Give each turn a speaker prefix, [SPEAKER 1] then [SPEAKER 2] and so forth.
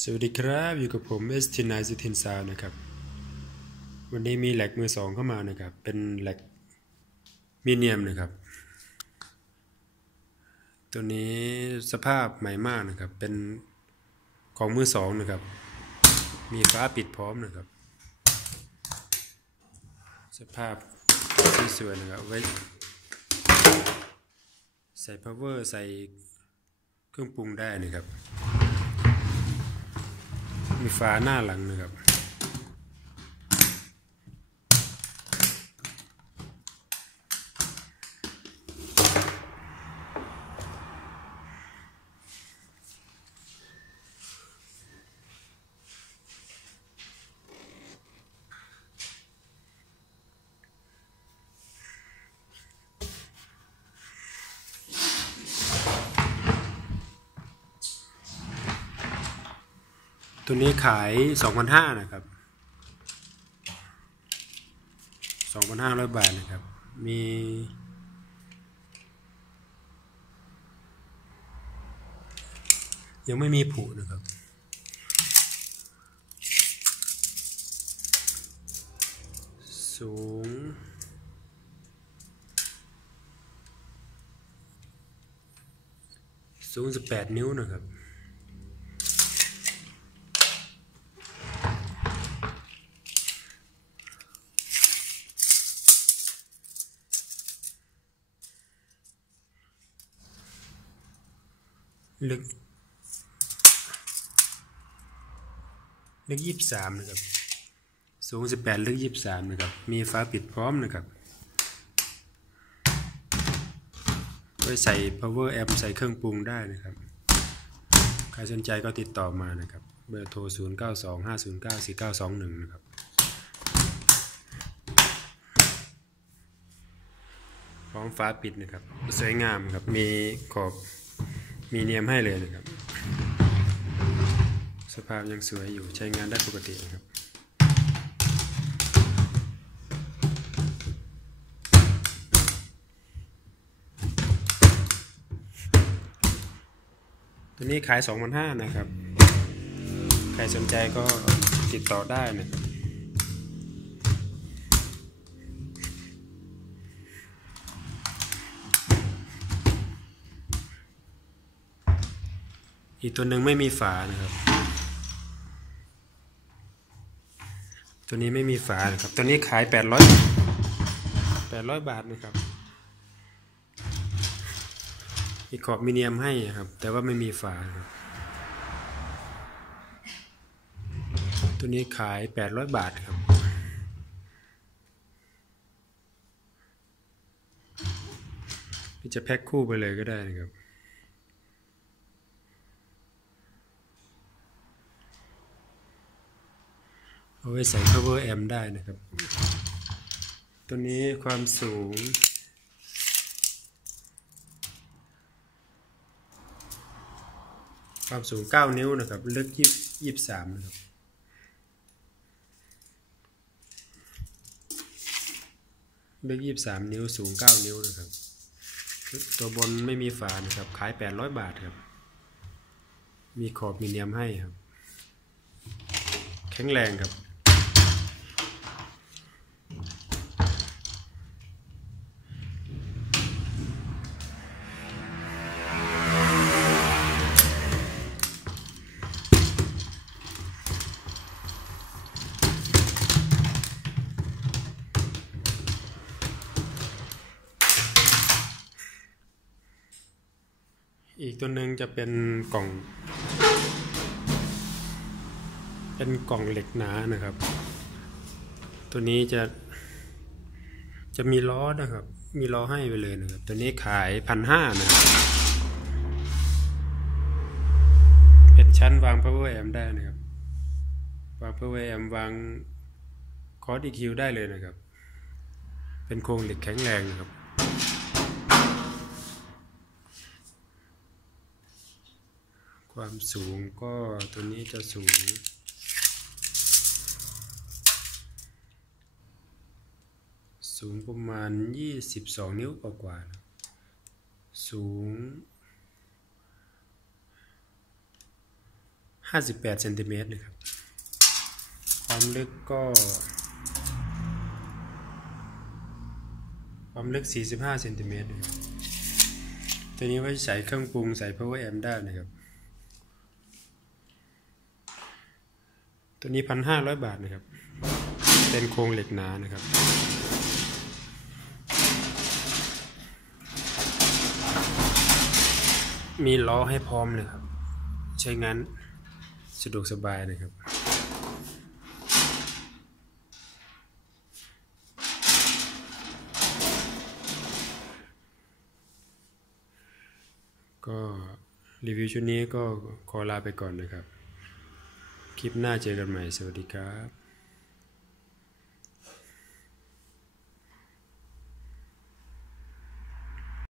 [SPEAKER 1] สวัสดีครับอยู่กับผม s t 9 s 1 0นซาวนะครับ วันนี้มีแหลกมือสองเข้ามานะครับ เป็นแหลกมีเนียมนะครับ ตัวนี้สภาพใหม่มากนะครับ เป็นของมือสองนะครับ มีฟ้าปิดพร้อมนะครับ สภาพดีสวยนะครับไว้ใส่ power ใส่เครื่องปรุงได้นะครับ มีฝาหน้าหลังนะครับ ตัวนี้ขาย2,500นะครับ2,500บาทนะครับ มียังไม่มีผูนะครับ สูง สูง18นิ้วนะครับ ลึก ลึกยี่สิบสามนะครับ สูงสิบแปดลึกยี่สิบสามนะครับ มีฟ้าปิดพร้อมนะครับไว้ใส่ power amp ใส่เครื่องปรุงได้นะครับ ใครสนใจก็ติดต่อมานะครับ เบอร์โทร 0 9 2 5 0 9 4 9 2 1 นะครับพร้อมฟ้าปิดนะครับ สวยงามครับ มีขอบ มีเนียมให้เลยนะครับ สภาพยังสวยอยู่ใช้งานได้ปกตินะครับตัวนี้ขาย 2,500นะครับ ใครสนใจก็ติดต่อได้นะครับ อีกตัวหนึ่งไม่มีฝานะครับ ตัวนี้ไม่มีฝานะครับ ตัวนี้ขายแปดร้อยแปดร้อยบาทนะครับอีกขอบมิเนียมให้ครับ แต่ว่าไม่มีฝาครับตัวนี้ขายแปดร้อยบาทครับที่จะแพ็คคู่ไปเลยก็ได้นะครับ เอาไว้ใส่ power amp ได้นะครับ ตัวนี้ความสูง ความสูง 9 นิ้วนะครับ ลึก23นะครับลึก23 นิ้วสูง 9 นิ้วนะครับ ตัวบนไม่มีฝานะครับ ขาย 800 บาทครับ มีขอบมีเนียมให้ครับ แข็งแรงครับ อีกตัวหนึ่งจะเป็นกล่อง เป็นกล่องเหล็กหนานะครับ ตัวนี้จะ จะมีล้อนะครับ มีล้อให้ไปเลยนะครับ ตัวนี้ขายพันห้านะครับ เป็นชั้นวาง power amp ได้นะครับ วาง power amp วางคอร์ด EQ ได้เลยนะครับ เป็นโครงเหล็กแข็งแรงนะครับ ความสูงก็ตัวนี้จะสูง สูงประมาณ 22 นิ้วกว่าๆนะสูง 58เซนติเมตรนะครับ ความลึกก็ ความลึก 45เซนติเมตรนะครับตัวนี้ไว้ใส่เครื่องปรุงใส่ power amp ได้นะครับ ตัวนี้1,500บาทนะครับ เป็นโครงเหล็กหนานะครับมีล้อให้พร้อมเลยครับ ใช้งานสะดวกสบายนะครับ ก็รีวิวชุดนี้ก็ขอลาไปก่อนนะครับ คลิปหน้าเจอกันใหม่ สวัสดีครับ